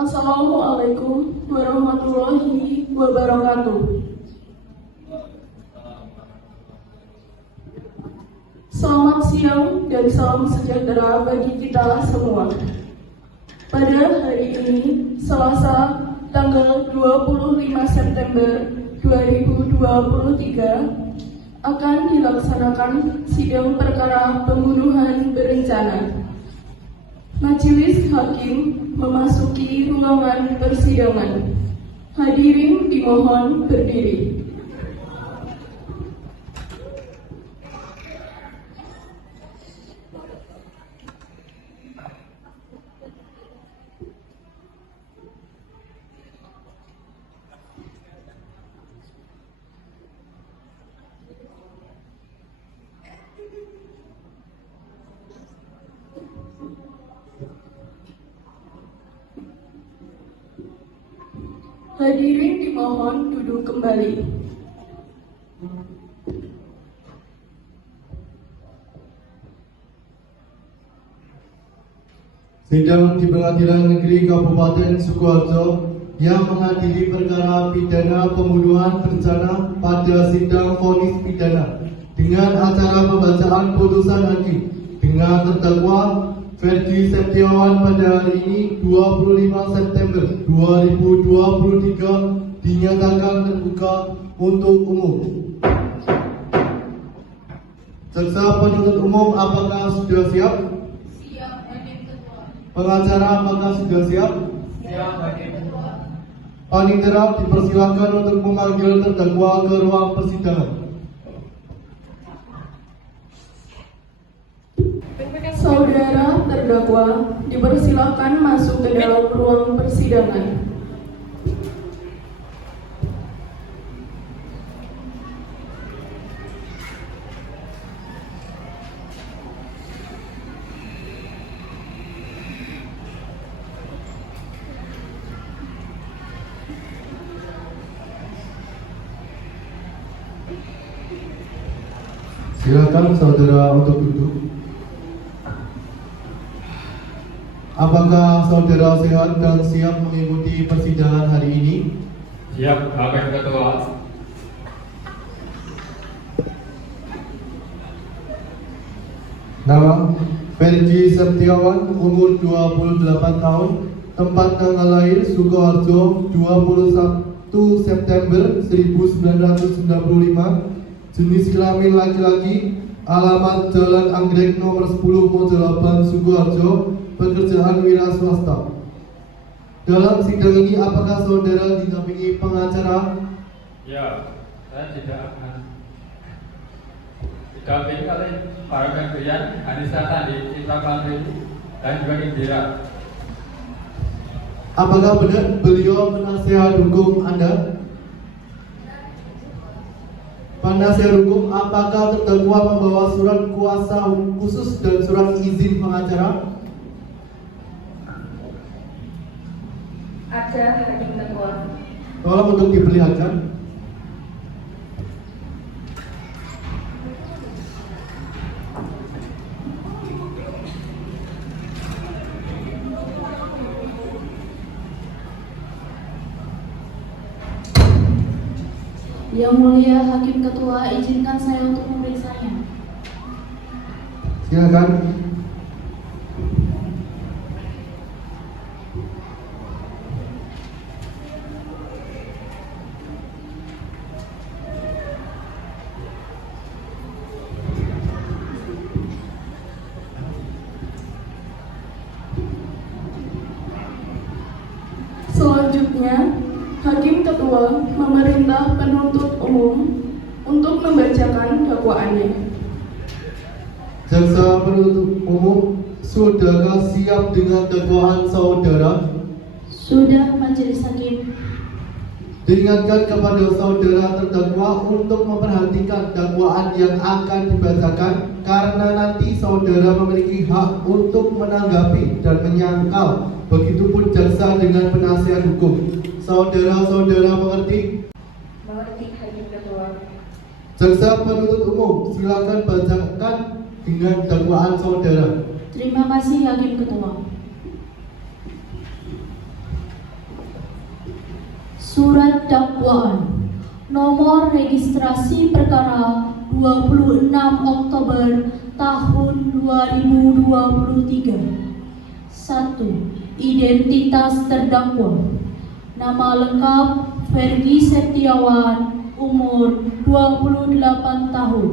Assalamualaikum warahmatullahi wabarakatuh. Selamat siang dan salam sejahtera bagi kita semua. Pada hari ini, Selasa, tanggal 25 September 2023, akan dilaksanakan sidang perkara pembunuhan berencana. Majelis Hakim memasuki ruangan persidangan. Hadirin dimohon berdiri. Hadirin dimohon duduk kembali. Sidang di Pengadilan Negeri Kabupaten Sukoharjo yang mengadili perkara pidana pembunuhan berencana pada sidang vonis pidana dengan acara pembacaan putusan hakim dengan terdakwa Ferdi Setiawan pada hari ini 25 September 2023 dinyatakan terbuka untuk umum. Jaksa penuntut umum apakah sudah siap? Siap, Hakim Ketua. Pengacara apakah sudah siap? Siap, Hakim Ketua. Panitera dipersilakan untuk memanggil terdakwa ke ruang persidangan. Saudara terdakwa dipersilakan masuk ke dalam ruang persidangan. Silakan saudara untuk duduk. Apakah saudara sehat dan siap mengikuti persidangan hari ini? Siap, Hakim Ketua. Nama Ferdi Setiawan, umur 28 tahun, tempat tanggal lahir Sukoharjo 21 September 1995, jenis kelamin laki-laki, alamat Jalan Anggrek nomor 10 Mojolaban Sukoharjo, pekerjaan wira swasta. Dalam sidang ini apakah saudara didampingi pengacara? Ya, saya tidak akan didampingi oleh para pemberian Anissa Sandi, Citra Fandri, dan juga Indira. Apakah benar beliau penasihat hukum Anda? Penasihat hukum, apakah terdakwa membawa surat kuasa khusus dan surat izin pengacara? Ada, Hakim Ketua. Tolong untuk diperlihatkan. Yang Mulia Hakim Ketua, izinkan saya untuk memeriksanya. Silakan. Selanjutnya, Hakim Ketua memerintah penuntut umum untuk membacakan dakwaannya. Jaksa penuntut umum, saudara siap dengan dakwaan saudara? Sudah, Majelis Hakim. Diingatkan kepada saudara terdakwa untuk memperhatikan dakwaan yang akan dibacakan karena nanti saudara memiliki hak untuk menanggapi dan menyangkal. Begitupun jaksa dengan penasihat hukum. Saudara-saudara mengerti? Mengerti, Hakim Ketua. Jaksa penuntut umum, silakan bacakan dengan dakwaan saudara. Terima kasih Hakim Ketua. Surat dakwaan nomor registrasi perkara 26 Oktober tahun 2023. 1. Identitas terdakwa. Nama lengkap Ferdi Setiawan, umur 28 tahun.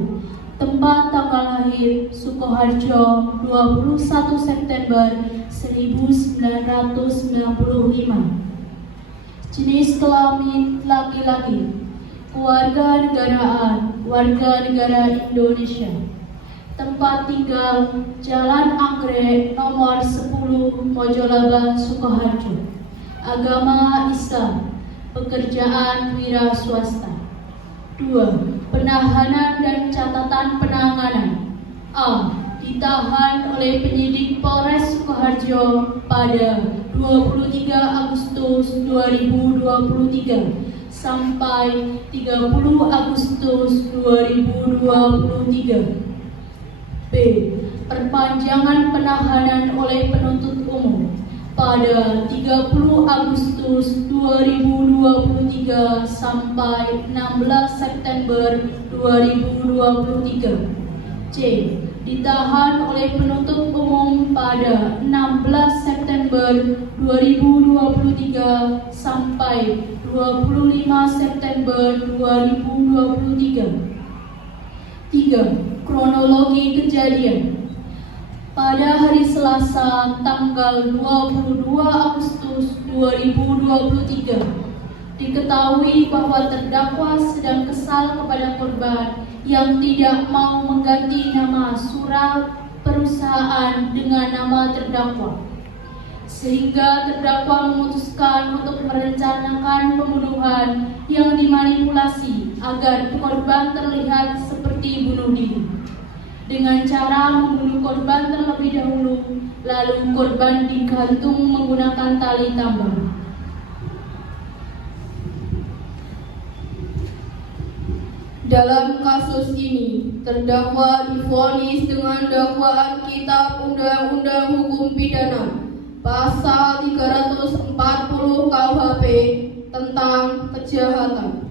Tempat tanggal lahir Sukoharjo 21 September 1995. Jenis kelamin laki-laki. Kewarganegaraan warga negara Indonesia. Tempat tinggal Jalan Anggrek nomor 10 Mojolaban Sukoharjo. Agama Islam. Pekerjaan wira swasta. 2. Penahanan dan catatan penanganan. A. Ditahan oleh penyidik Polres Sukoharjo pada 23 Agustus 2023 sampai 30 Agustus 2023. B. Perpanjangan penahanan oleh penuntut umum pada 30 Agustus 2023 sampai 16 September 2023. C. Ditahan oleh penuntut umum pada 16 September 2023 sampai 25 September 2023. 3. Kronologi kejadian. Pada hari Selasa tanggal 22 Agustus 2023, diketahui bahwa terdakwa sedang kesal kepada korban yang tidak mau mengganti nama surat perusahaan dengan nama terdakwa, sehingga terdakwa memutuskan untuk merencanakan pembunuhan yang dimanipulasi agar korban terlihat seperti bunuh diri, dengan cara membunuh korban terlebih dahulu, lalu korban digantung menggunakan tali tambang. Dalam kasus ini, terdakwa divonis dengan dakwaan Kitab Undang-Undang Hukum Pidana Pasal 340 KUHP tentang kejahatan.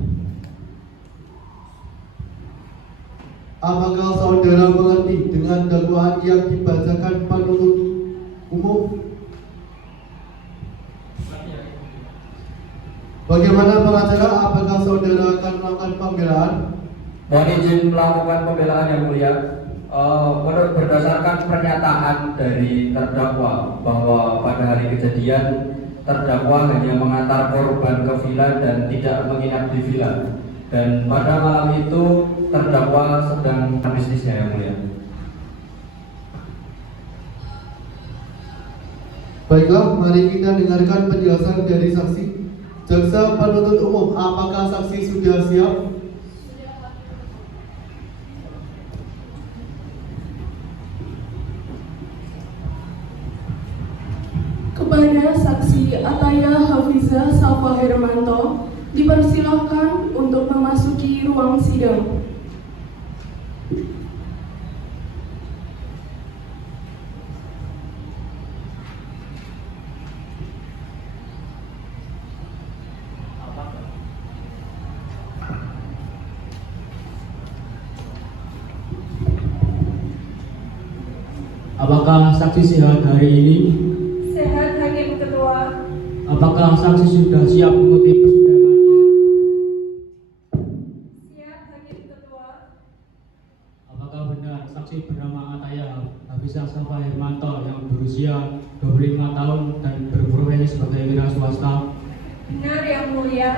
Apakah saudara mengerti dengan dakwaan yang dibacakan penuntut umum? Bagaimana pengacara? Apakah saudara akan melakukan pembelaan? Mohon izin melakukan pembelaan yang mulia. Menurut berdasarkan pernyataan dari terdakwa bahwa pada hari kejadian terdakwa hanya mengantar korban ke villa dan tidak menginap di villa, dan pada malam itu terdakwa sedang bisnisnya yang mulia. Baiklah, mari kita dengarkan penjelasan dari saksi. Jaksa penuntut umum, apakah saksi sudah siap? Kepada saksi Ataya Hafiza Safa Hermanto dipersilahkan untuk memasuki ruang sidang. Apakah saksi sehat hari ini? Sehat, Hakim Ketua. Apakah saksi sudah siap mengikuti persidangan? Siap, Hakim Ketua. Apakah benar saksi bernama Ataya Hafiza Safa Hermanto yang berusia 25 tahun dan berprofesi sebagai wira swasta? Benar, Yang Mulia.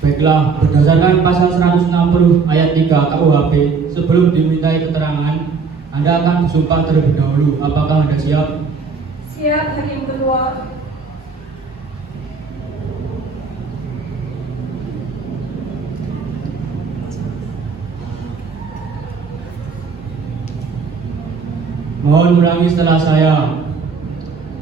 Baiklah, berdasarkan pasal 160 ayat 3 KUHP, sebelum dimintai keterangan, Anda akan disumpah terlebih dahulu. Apakah Anda siap? Siap, Hakim Ketua. Mohon ulangi setelah saya.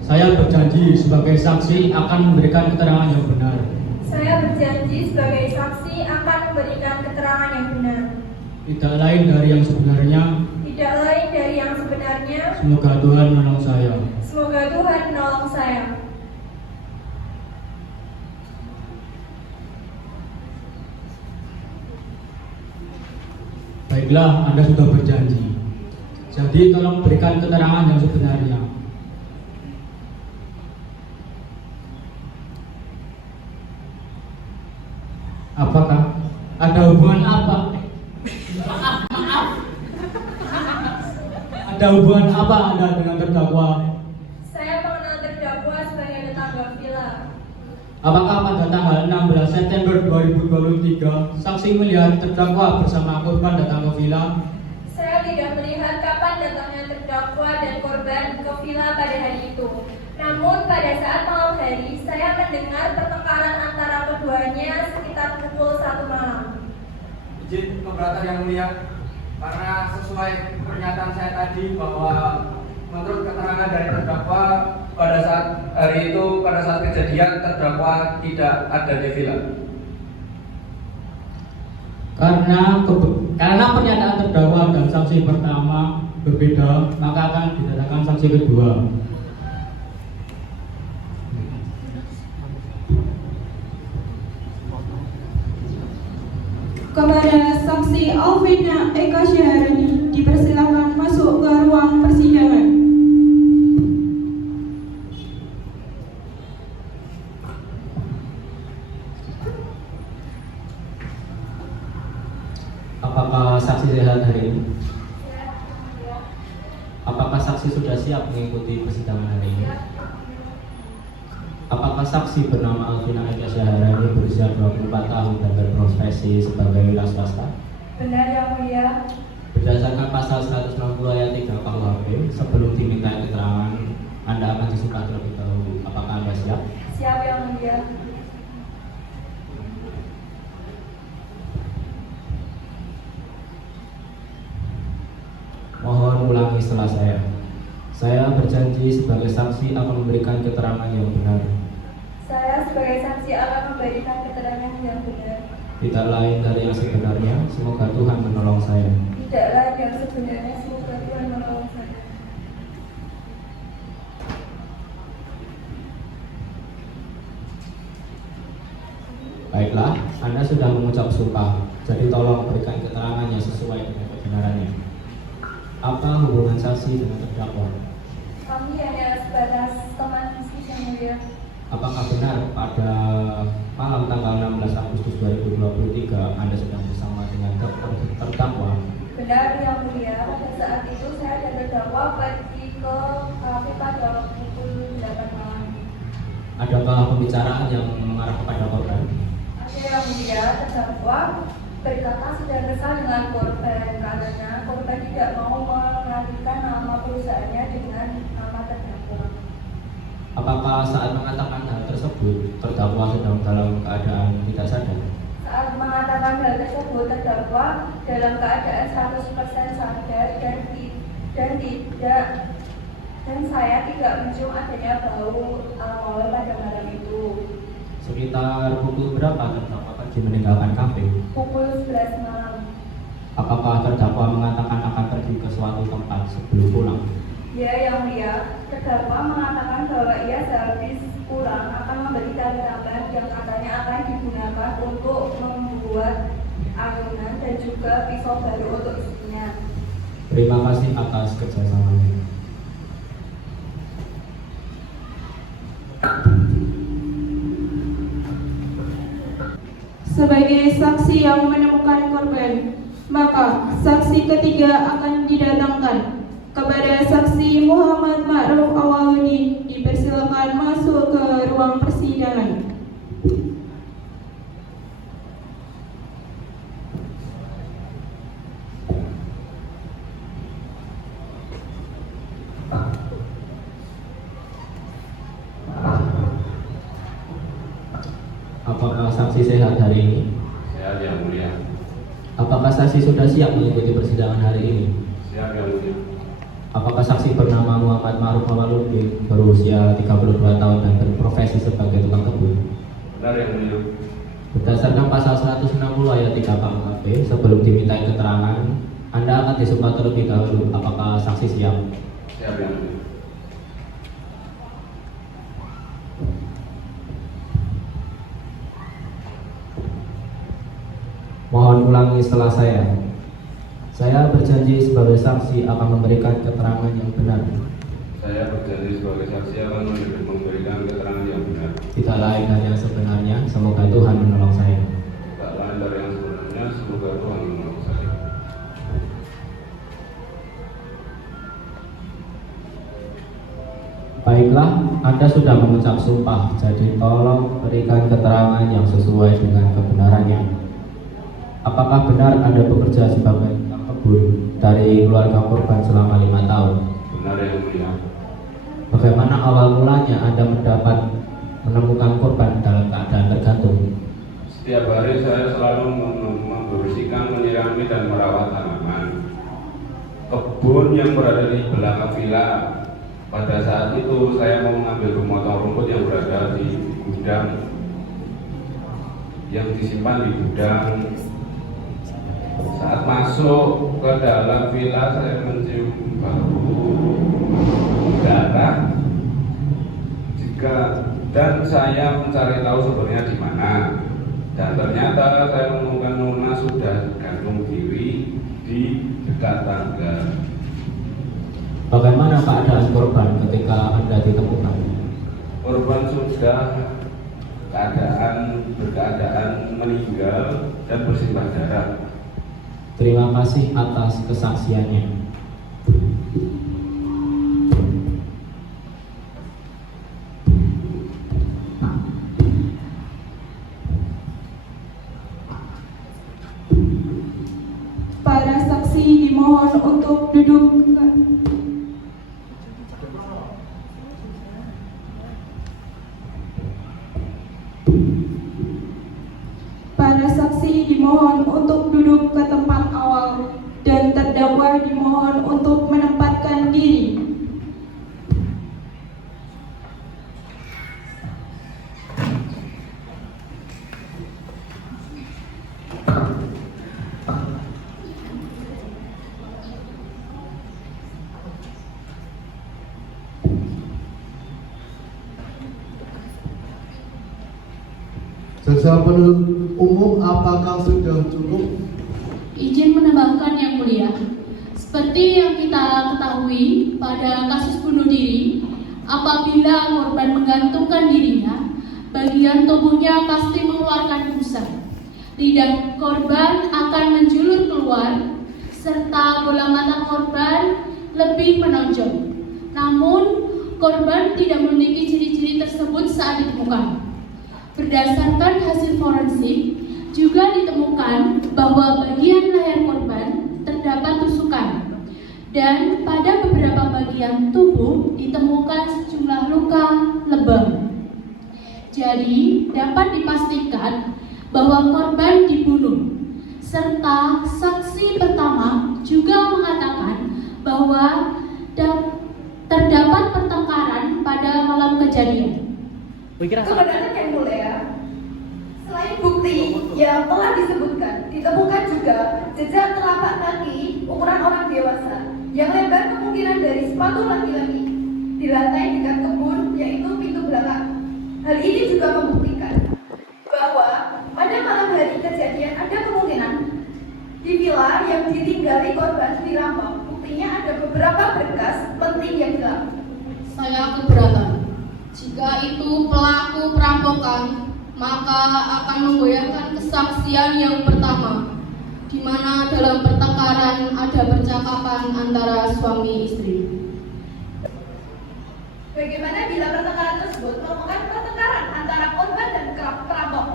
Saya berjanji sebagai saksi akan memberikan keterangan yang benar. Saya berjanji sebagai saksi akan memberikan keterangan yang benar. Tidak lain dari yang sebenarnya. Tidak lain dari yang sebenarnya. Semoga Tuhan menolong saya. Semoga Tuhan menolong saya. Baiklah, Anda sudah berjanji. Jadi tolong berikan keterangan yang sebenarnya. Apakah ada hubungan apa? Maaf. Ada hubungan apa Anda dengan terdakwa? Saya mengenal terdakwa sebagai tetangga villa. Apakah pada tanggal 16 September 2023 saksi melihat terdakwa bersama korban datang ke villa? Saya tidak melihat kapan datangnya terdakwa dan korban ke villa pada hari itu. Namun pada saat malam hari, saya mendengar pertengkaran antara keduanya sekitar pukul 1 malam. Izin keberatan yang mulia, karena sesuai pernyataan saya tadi bahwa menurut keterangan dari terdakwa pada saat hari itu, pada saat kejadian terdakwa tidak ada di villa. Karena pernyataan terdakwa dan saksi pertama berbeda, maka akan didatangkan saksi kedua. Kepada saksi Alvina Eka Syahrani dipersilakan masuk ke ruang persidangan. Apakah saksi sehat hari ini? Apakah saksi sudah siap mengikuti persidangan hari ini? Apakah saksi bernama Alvina Eka Syahrani berusia 24 tahun dan berprofesi sebagai wira swasta? Benar yang mulia. Berdasarkan pasal 160 ayat 3 KUHP, sebelum dimintai keterangan, Anda akan disumpah terlebih dahulu. Apakah Anda siap? Siap yang mulia. Mohon ulangi setelah saya. Saya berjanji sebagai saksi akan memberikan keterangan yang benar. Saya sebagai saksi akan memberikan keterangan yang benar. Tidak lain dari yang sebenarnya. Semoga Tuhan menolong saya. Tidak lain yang sebenarnya, semoga Tuhan menolong saya. Baiklah, Anda sudah mengucap sumpah. Jadi tolong berikan keterangan yang sesuai dengan kebenarannya. Apa hubungan saksi dengan terdakwa? Kami hanya sebatas teman bisnis yang mulia. Apakah benar pada malam tanggal 16 Agustus 2023 Anda sedang bersama dengan terdakwa? Benar yang mulia, pada saat itu saya dan terdakwa pergi ke kafe pada pukul 8 malam. Adakah pembicaraan yang mengarah kepada korban? Ada yang mulia, terdakwa berkata sudah kesal dengan korban karena korban tidak mau mengalihkan nama perusahaannya dengan nama terdakwa. Apakah saat mengatakan hal tersebut terdakwa sedang dalam keadaan tidak sadar? Saat mengatakan hal tersebut, terdakwa dalam keadaan 100% sadar dan saya tidak mencium adanya bau alkohol pada malam itu. Sekitar pukul berapa terdakwa pergi meninggalkan kafe? Pukul 11 malam. Apakah terdakwa mengatakan akan pergi ke suatu tempat sebelum pulang? Ya yang mulia, terdakwa mengatakan bahwa ia sehabis pulang akan memberikan tambahan yang katanya akan digunakan untuk membuat ayunan dan juga pisau baru untuk istrinya. Terima kasih atas kerjasamanya. Sebagai saksi yang menemukan korban, maka saksi ketiga akan didatangkan. Kepada saksi Muhammad Ma'ruf Awaludin dipersilakan masuk ke ruang persidangan. Apakah saksi sehat hari ini? Sehat yang mulia. Apakah saksi sudah siap mengikuti persidangan hari ini? Siap yang mulia. Apakah saksi bernama Muhammad Ma'ruf Awaludin berusia 32 tahun dan berprofesi sebagai tukang kebun? Benar yang mulia. Berdasarkan pasal 160 ayat 3 KUHP, sebelum dimintai keterangan, Anda akan disumpah terlebih dahulu. Apakah saksi siap? Siap yang mulia. Mohon ulangi setelah saya. Saya berjanji sebagai saksi akan memberikan keterangan yang benar, Saya berjanji sebagai saksi akan memberikan keterangan yang benar, tidak lain dari yang sebenarnya. Semoga Tuhan menolong saya. tak lain dari yang sebenarnya. Semoga Tuhan menolong saya. Baiklah, Anda sudah mengucap sumpah, jadi tolong berikan keterangan yang sesuai dengan kebenarannya. Apakah benar Anda bekerja sebagai tukang kebun dari keluarga korban selama 5 tahun? Benar yang mulia. Bagaimana awal mulanya Anda menemukan korban dalam keadaan tergantung? Setiap hari saya selalu membersihkan, menyirami dan merawat tanaman kebun yang berada di belakang villa. Pada saat itu saya mau mengambil memotong rumput yang berada di gudang, yang disimpan di gudang. Saat masuk ke dalam villa saya mencium bau darah. Dan saya mencari tahu sebenarnya di mana. Dan ternyata saya menemukan Nona sudah gantung diri di dekat tangga. Bagaimana keadaan korban ketika Anda ditemukan? Korban sudah berkeadaan meninggal dan bersimbah darah. Terima kasih atas kesaksiannya. Para saksi dimohon untuk duduk. Para saksi dimohon untuk duduk ke tempat awal dan terdakwa dimohon untuk menempatkan diri. Jaksa penuntut umum, apakah sudah cukup? Izin menambahkan yang mulia, seperti yang kita ketahui pada kasus bunuh diri, apabila korban menggantungkan dirinya, bagian tubuhnya pasti mengeluarkan busa. Lidah korban akan menjulur keluar, serta bola mata korban lebih menonjol. Namun, korban tidak memiliki ciri-ciri tersebut saat ditemukan. Berdasarkan hasil forensik, juga ditemukan bahwa bagian leher korban terdapat tusukan, dan pada beberapa bagian tubuh ditemukan sejumlah luka lebam. Jadi, dapat dipastikan bahwa korban dibunuh, serta saksi pertama juga mengatakan bahwa terdapat pertengkaran pada malam kejadian. Kebenaran yang mulia, selain bukti yang telah disebutkan, ditemukan juga jejak telapak kaki ukuran orang dewasa yang lebar kemungkinan dari sepatu laki-laki di lantai dekat kebun, yaitu pintu belakang. Hal ini juga membuktikan bahwa pada malam hari kejadian ada kemungkinan di villa yang ditinggali korban dirampok. Buktinya ada beberapa berkas penting yang hilang. Saya keberatan. Jika itu pelaku perampokan, maka akan menggoyahkan kesaksian yang pertama, di mana dalam pertengkaran ada percakapan antara suami istri. Bagaimana bila pertengkaran tersebut merupakan pertengkaran antara korban dan perampok?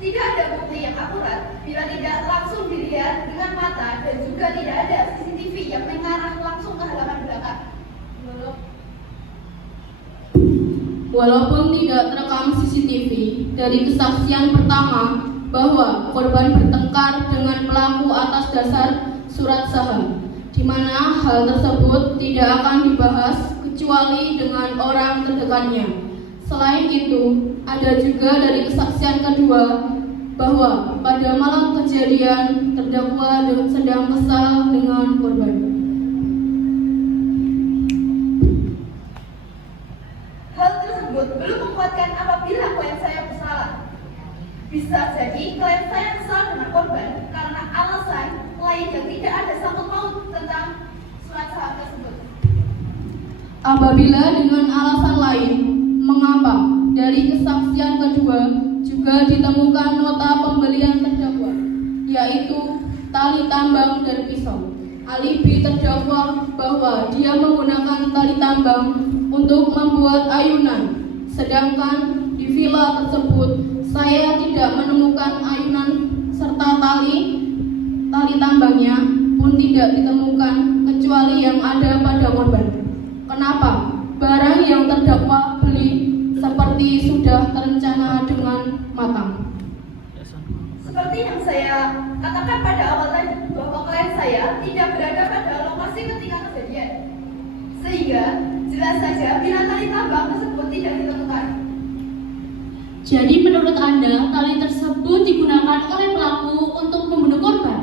Tidak ada bukti yang akurat bila tidak langsung dilihat dengan mata dan juga tidak ada CCTV yang mengarah langsung ke halaman belakang. Walaupun tidak terekam CCTV dari kesaksian pertama bahwa korban bertengkar dengan pelaku atas dasar surat saham, di mana hal tersebut tidak akan dibahas kecuali dengan orang terdekatnya. Selain itu, ada juga dari kesaksian kedua bahwa pada malam kejadian terdakwa sedang kesal dengan korban. Hal tersebut belum menguatkan apabila klien saya bersalah. Bisa jadi klien saya kesal dengan korban karena alasan lain yang tidak ada sangkut paut tentang surat saham tersebut. Apabila dengan alasan lain, mengapa dari kesaksian kedua juga ditemukan nota pembelian terdakwa, yaitu tali tambang dan pisau. Alibi terdakwa bahwa dia menggunakan tali tambang untuk membuat ayunan, sedangkan di villa tersebut saya tidak menemukan ayunan serta tali tambangnya pun tidak ditemukan kecuali yang ada pada korban. Kenapa barang yang terdakwa beli seperti sudah terencana dengan matang? Seperti yang saya katakan pada awal tadi, bahwa klien saya tidak berada pada lokasi ketika kejadian, sehingga jelas saja bila tali tambang tersebut tidak ditemukan. Jadi menurut Anda, tali tersebut digunakan oleh pelaku untuk membunuh korban.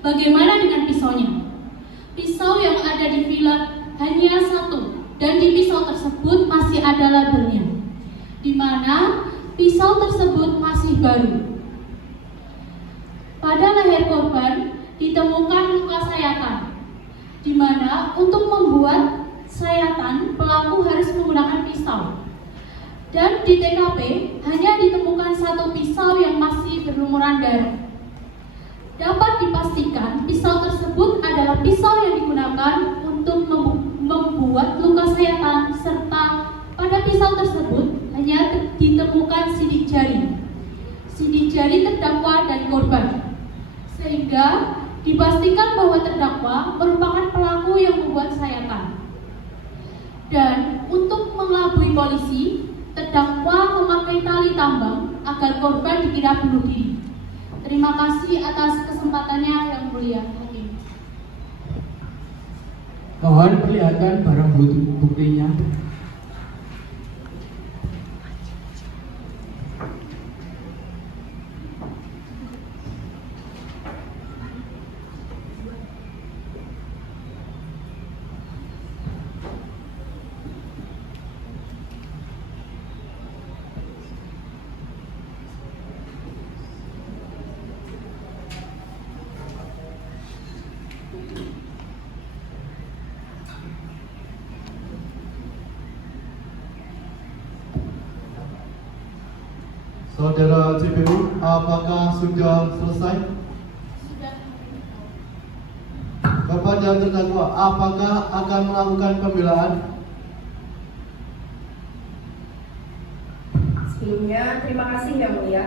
Bagaimana dengan pisaunya? Pisau yang ada di villa hanya satu, dan di pisau tersebut masih ada labelnya, di mana pisau tersebut masih baru. Pada leher korban ditemukan luka sayatan, di mana untuk membuat sayatan pelaku harus menggunakan pisau. Dan di TKP hanya ditemukan satu pisau yang masih berlumuran darah. Dapat dipastikan pisau tersebut adalah pisau yang digunakan untuk membuat luka sayatan, serta pada pisau tersebut hanya ditemukan sidik jari terdakwa dan korban, sehingga dipastikan bahwa terdakwa merupakan pelaku yang membuat sayatan. Dan untuk mengelabui polisi, terdakwa memakai tali tambang agar korban dikira bunuh diri. Terima kasih atas kesempatannya yang mulia hakim. Mohon perlihatkan barang buktinya. Saudara JPU, apakah sudah selesai? Sudah. Kepada terdakwa, apakah akan melakukan pembelaan? Sebelumnya, terima kasih Yang Mulia.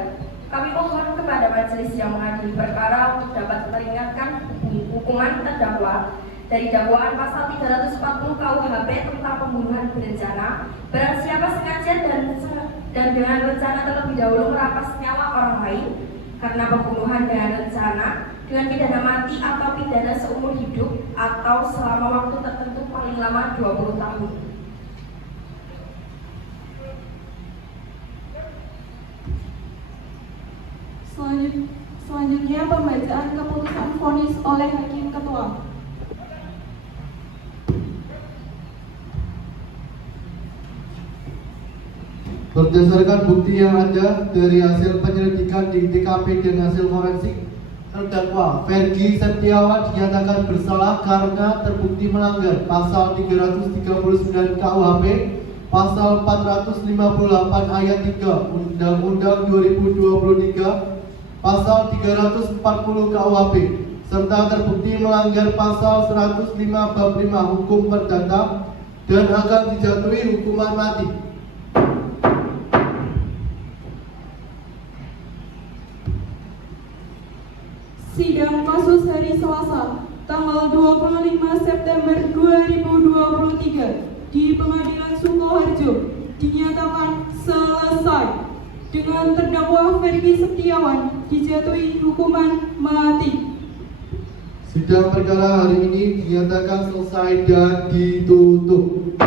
Kami mohon kepada majelis yang mengadili perkara untuk dapat meringankan hukuman terdakwa dari dakwaan pasal 340 KUHP tentang pembunuhan berencana, barang siapa sengaja dan dengan rencana terlebih dahulu merampas nyawa orang lain karena pembunuhan dengan rencana dengan pidana mati atau pidana seumur hidup atau selama waktu tertentu paling lama 20 tahun. Selanjutnya pembacaan keputusan vonis oleh Hakim Ketua. Berdasarkan bukti yang ada dari hasil penyelidikan di TKP dan hasil forensik, terdakwa Fergie Setiawan dinyatakan bersalah karena terbukti melanggar pasal 339 KUHP, pasal 458 ayat 3 Undang-Undang 2023, pasal 340 KUHP, serta terbukti melanggar pasal 105 bab 5 Hukum Perdata dan akan dijatuhi hukuman mati. Sidang kasus hari Selasa, tanggal 25 September 2023 di Pengadilan Sukoharjo dinyatakan selesai dengan terdakwa Fergie Setiawan dijatuhi hukuman mati. Sidang perkara hari ini dinyatakan selesai dan ditutup.